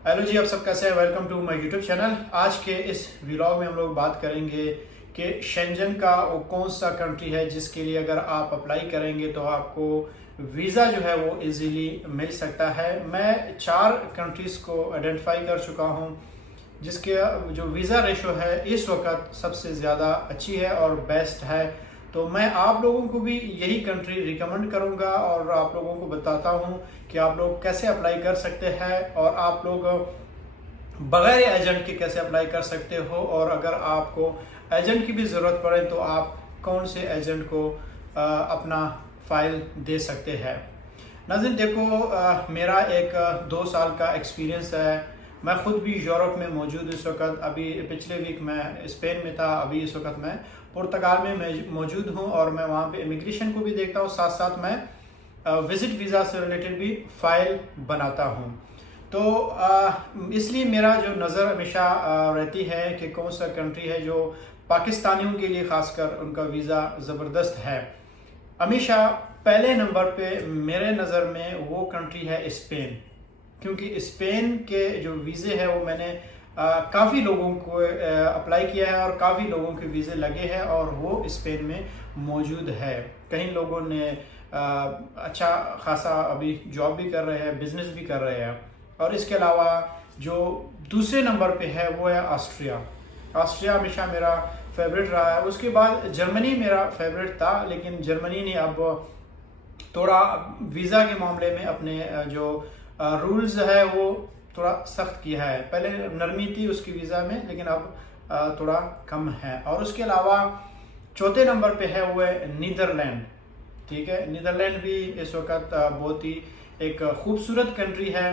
Hello जी, आप सब कैसे हैं। Welcome to my YouTube channel. आज के इस व्लॉग में हम लोग बात करेंगे कि शेंजन का वो कौन सा कंट्री है जिसके लिए अगर आप अप्लाई करेंगे तो आपको वीज़ा जो है वो इजीली मिल सकता है। मैं 4 कंट्रीज़ को आइडेंटिफाई कर चुका हूँ जिसके जो वीज़ा रेशो है इस वक्त सबसे ज़्यादा अच्छी है और बेस्ट है। तो मैं आप लोगों को भी यही कंट्री रिकमेंड करूंगा और आप लोगों को बताता हूं कि आप लोग कैसे अप्लाई कर सकते हैं और आप लोग बगैर एजेंट के कैसे अप्लाई कर सकते हो, और अगर आपको एजेंट की भी ज़रूरत पड़े तो आप कौन से एजेंट को अपना फाइल दे सकते हैं। नाज़रीन देखो, मेरा एक 2 साल का एक्सपीरियंस है। मैं खुद भी यूरोप में मौजूद इस वक्त। अभी पिछले वीक मैं स्पेन में था, अभी इस वक्त मैं पुर्तगाल में मौजूद हूँ और मैं वहाँ पे इमिग्रेशन को भी देखता हूँ, साथ साथ मैं विजिट वीज़ा से रिलेटेड भी फाइल बनाता हूँ। तो इसलिए मेरा जो नज़र हमेशा रहती है कि कौन सा कंट्री है जो पाकिस्तानियों के लिए ख़ासकर उनका वीज़ा ज़बरदस्त है। हमेशा पहले नंबर पे मेरे नज़र में वो कंट्री है स्पेन, क्योंकि स्पेन के जो वीज़े हैं वो मैंने काफ़ी लोगों को अप्लाई किया है और काफ़ी लोगों के वीज़े लगे हैं और वो स्पेन में मौजूद है। कई लोगों ने अच्छा खासा अभी जॉब भी कर रहे हैं, बिजनेस भी कर रहे हैं। और इसके अलावा जो दूसरे नंबर पे है वो है ऑस्ट्रिया। ऑस्ट्रिया हमेशा मेरा फेवरेट रहा है। उसके बाद जर्मनी मेरा फेवरेट था, लेकिन जर्मनी ने अब थोड़ा वीज़ा के मामले में अपने जो रूल्स है वो थोड़ा सख्त किया है। पहले नरमी थी उसकी वीज़ा में, लेकिन अब थोड़ा कम है। और उसके अलावा चौथे नंबर पे है वो है नीदरलैंड। ठीक है, नीदरलैंड भी इस वक्त बहुत ही एक खूबसूरत कंट्री है।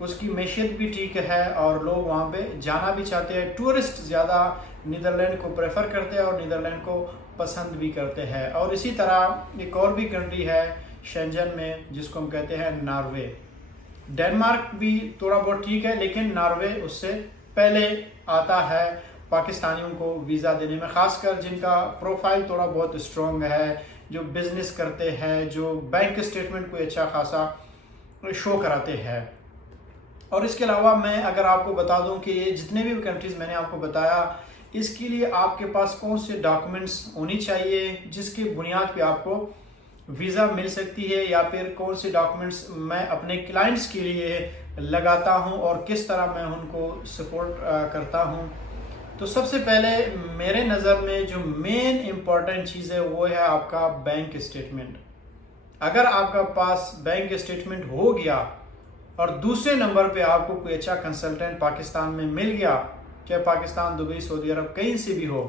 उसकी मैशियत भी ठीक है और लोग वहाँ पे जाना भी चाहते हैं। टूरिस्ट ज़्यादा नीदरलैंड को प्रेफर करते हैं और नीदरलैंड को पसंद भी करते हैं। और इसी तरह एक और भी कंट्री है शेंजन में जिसको हम कहते हैं नॉर्वे। डेनमार्क भी थोड़ा बहुत ठीक है, लेकिन नॉर्वे उससे पहले आता है पाकिस्तानियों को वीज़ा देने में, खासकर जिनका प्रोफाइल थोड़ा बहुत स्ट्रॉन्ग है, जो बिजनेस करते हैं, जो बैंक स्टेटमेंट को अच्छा खासा शो कराते हैं। और इसके अलावा मैं अगर आपको बता दूं कि ये जितने भी कंट्रीज़ मैंने आपको बताया, इसके लिए आपके पास कौन से डॉक्यूमेंट्स होनी चाहिए जिसकी बुनियाद पे आपको वीज़ा मिल सकती है, या फिर कौन से डॉक्यूमेंट्स मैं अपने क्लाइंट्स के लिए लगाता हूं और किस तरह मैं उनको सपोर्ट करता हूं। तो सबसे पहले मेरे नज़र में जो मेन इम्पॉर्टेंट चीज़ है वो है आपका बैंक स्टेटमेंट। अगर आपका पास बैंक स्टेटमेंट हो गया और दूसरे नंबर पे आपको कोई अच्छा कंसल्टेंट पाकिस्तान में मिल गया, चाहे पाकिस्तान, दुबई, सऊदी अरब कहीं से भी हो,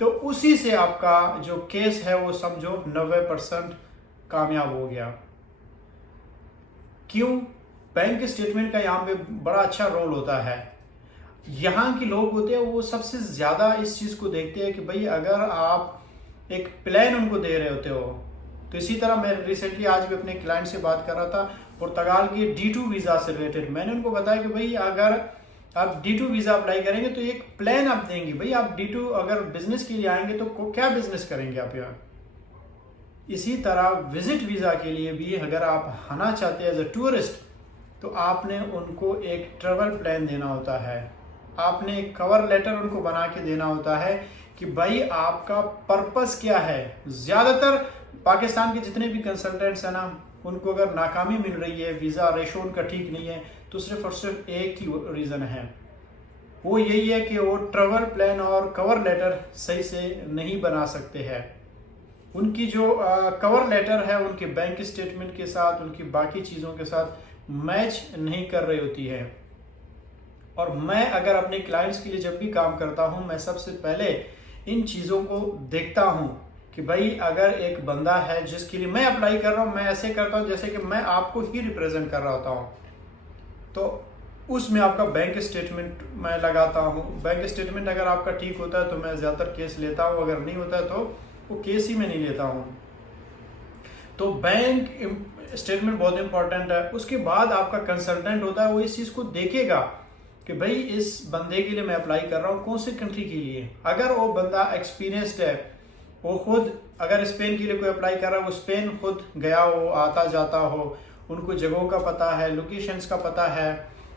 तो उसी से आपका जो केस है वो समझो 90% कामयाब हो गया। क्यों? बैंक स्टेटमेंट का यहाँ पे बड़ा अच्छा रोल होता है। यहाँ के लोग होते हैं वो सबसे ज़्यादा इस चीज़ को देखते हैं कि भाई अगर आप एक प्लान उनको दे रहे होते हो, तो इसी तरह मैं रिसेंटली आज भी अपने क्लाइंट से बात कर रहा था पुर्तगाल की D2 वीज़ा से रिलेटेड। मैंने उनको बताया कि भाई अगर आप D2 वीज़ा अप्लाई करेंगे तो एक प्लान आप देंगे। भाई आप D2 अगर बिजनेस के लिए आएंगे तो क्या बिजनेस करेंगे आप यहाँ। इसी तरह विजिट वीज़ा के लिए भी अगर आप आना चाहते हैं एज ए टूरिस्ट, तो आपने उनको एक ट्रेवल प्लान देना होता है। आपने एक कवर लेटर उनको बना के देना होता है कि भाई आपका पर्पस क्या है। ज़्यादातर पाकिस्तान के जितने भी कंसल्टेंट्स हैं ना, उनको अगर नाकामी मिल रही है, वीज़ा रेशो उनका ठीक नहीं है, तो सिर्फ और सिर्फ एक ही रीज़न है, वो यही है कि वो ट्रैवल प्लान और कवर लेटर सही से नहीं बना सकते हैं। उनकी जो कवर लेटर है उनके बैंक स्टेटमेंट के साथ, उनकी बाकी चीज़ों के साथ मैच नहीं कर रही होती है। और मैं अगर अपने क्लाइंट्स के लिए जब भी काम करता हूं, मैं सबसे पहले इन चीज़ों को देखता हूं कि भाई अगर एक बंदा है जिसके लिए मैं अप्लाई कर रहा हूं, मैं ऐसे करता हूं जैसे कि मैं आपको ही रिप्रेजेंट कर रहा होता हूं। तो उसमें आपका बैंक स्टेटमेंट मैं लगाता हूं। बैंक स्टेटमेंट अगर आपका ठीक होता है तो मैं ज़्यादातर केस लेता हूं, अगर नहीं होता है तो वो केस ही मैं नहीं लेता हूं। तो बैंक स्टेटमेंट बहुत इंपॉर्टेंट है। उसके बाद आपका कंसल्टेंट होता है, वो इस चीज़ को देखेगा कि भाई इस बंदे के लिए मैं अप्लाई कर रहा हूँ कौन सी कंट्री के लिए। अगर वो बंदा एक्सपीरियंस्ड है, वो खुद अगर स्पेन के लिए कोई अप्लाई कर रहा है, वो स्पेन खुद गया हो, आता जाता हो, उनको जगहों का पता है, लोकेशंस का पता है,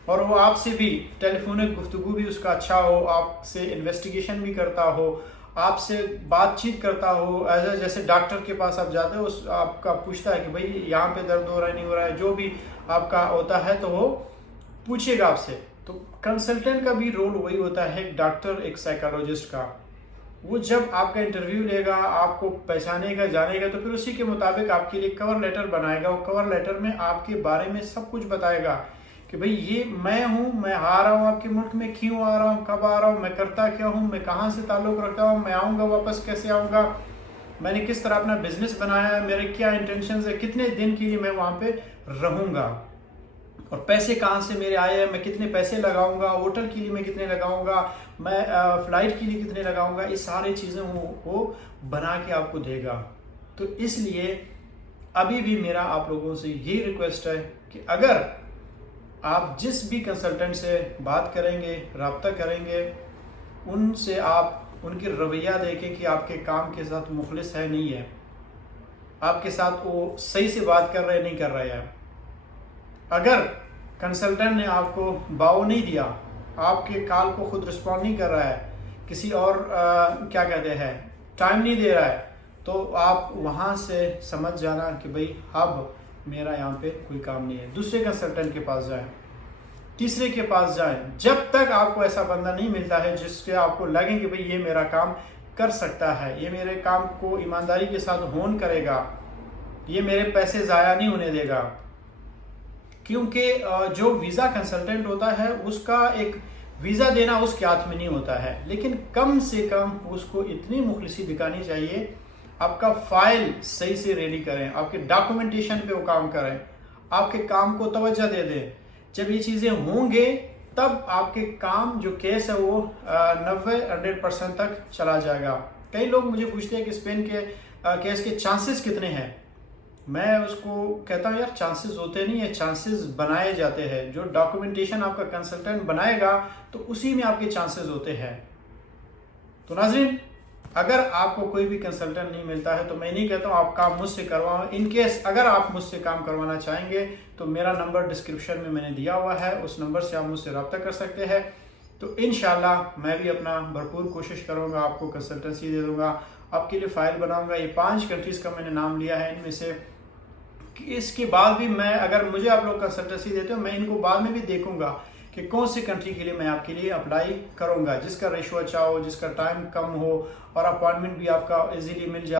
और वो आपसे भी टेलीफोनिक गुफ्तगू भी उसका अच्छा हो, आपसे इन्वेस्टिगेशन भी करता हो, आपसे बातचीत करता हो, एज जैसे डॉक्टर के पास आप जाते हो, उस आपका पूछता है कि भाई यहाँ पे दर्द हो रहा है नहीं हो रहा है, जो भी आपका होता है तो वो पूछेगा आपसे। तो कंसल्टेंट का भी रोल वही होता है, एक डॉक्टर एक साइकोलॉजिस्ट का। वो जब आपका इंटरव्यू लेगा, आपको पहचानेगा, जानेगा, तो फिर उसी के मुताबिक आपके लिए कवर लेटर बनाएगा। वो कवर लेटर में आपके बारे में सब कुछ बताएगा कि भाई ये मैं हूँ, मैं आ रहा हूँ आपके मुल्क में, क्यों आ रहा हूँ, कब आ रहा हूँ, मैं करता क्या हूँ, मैं कहाँ से ताल्लुक़ रखता हूँ, मैं आऊँगा वापस कैसे आऊँगा, मैंने किस तरह अपना बिजनेस बनाया है, मेरे क्या इंटेंशंस है, कितने दिन के लिए मैं वहाँ पे रहूँगा, और पैसे कहाँ से मेरे आए हैं, मैं कितने पैसे लगाऊंगा, होटल के लिए मैं कितने लगाऊंगा, मैं फ्लाइट के लिए कितने लगाऊंगा, ये सारी चीज़ें वो बना के आपको देगा। तो इसलिए अभी भी मेरा आप लोगों से यही रिक्वेस्ट है कि अगर आप जिस भी कंसल्टेंट से बात करेंगे, रब्ता करेंगे, उनसे आप उनकी रवैया देखें कि आपके काम के साथ मुखलिस है नहीं है, आपके साथ वो सही से बात कर रहे नहीं कर रहे हैं। अगर कंसल्टेंट ने आपको बाव नहीं दिया, आपके कॉल को खुद रिस्पॉन्ड नहीं कर रहा है, किसी और क्या कहते हैं टाइम नहीं दे रहा है, तो आप वहाँ से समझ जाना कि भाई अब मेरा यहाँ पे कोई काम नहीं है। दूसरे कंसल्टेंट के पास जाएं, तीसरे के पास जाएं, जब तक आपको ऐसा बंदा नहीं मिलता है जिसके आपको लगे कि भाई ये मेरा काम कर सकता है, ये मेरे काम को ईमानदारी के साथ होन करेगा, ये मेरे पैसे ज़ाया नहीं होने देगा। क्योंकि जो वीज़ा कंसल्टेंट होता है उसका एक वीज़ा देना उसके हाथ में नहीं होता है, लेकिन कम से कम उसको इतनी मुखलिसी दिखानी चाहिए, आपका फाइल सही से रेडी करें, आपके डॉक्यूमेंटेशन पे वो काम करें, आपके काम को तवज्जो दे दें। जब ये चीज़ें होंगे तब आपके काम जो केस है वो 90-100% तक चला जाएगा। कई लोग मुझे पूछते हैं कि स्पेन के केस के चांसेस कितने हैं। मैं उसको कहता हूँ यार चांसेस होते नहीं है, चांसेस बनाए जाते हैं। जो डॉक्यूमेंटेशन आपका कंसल्टेंट बनाएगा तो उसी में आपके चांसेस होते हैं। तो नाज़रीन, अगर आपको कोई भी कंसल्टेंट नहीं मिलता है तो मैं नहीं कहता हूँ आप काम मुझसे करवाओ। इन केस अगर आप मुझसे काम करवाना चाहेंगे तो मेरा नंबर डिस्क्रिप्शन में मैंने दिया हुआ है, उस नंबर से आप मुझसे रब्ता कर सकते हैं। तो इंशाल्लाह मैं भी अपना भरपूर कोशिश करूँगा, आपको कंसल्टेंसी दे दूँगा, आपके लिए फ़ाइल बनाऊँगा। ये 5 कंट्रीज़ का मैंने नाम लिया है, इनमें से इसके बाद भी मैं, अगर मुझे आप लोग कंसल्टेंसी देते हो, मैं इनको बाद में भी देखूंगा कि कौन सी कंट्री के लिए मैं आपके लिए अप्लाई करूंगा, जिसका रेशो अच्छा हो, जिसका टाइम कम हो और अपॉइंटमेंट भी आपका इजीली मिल जाए।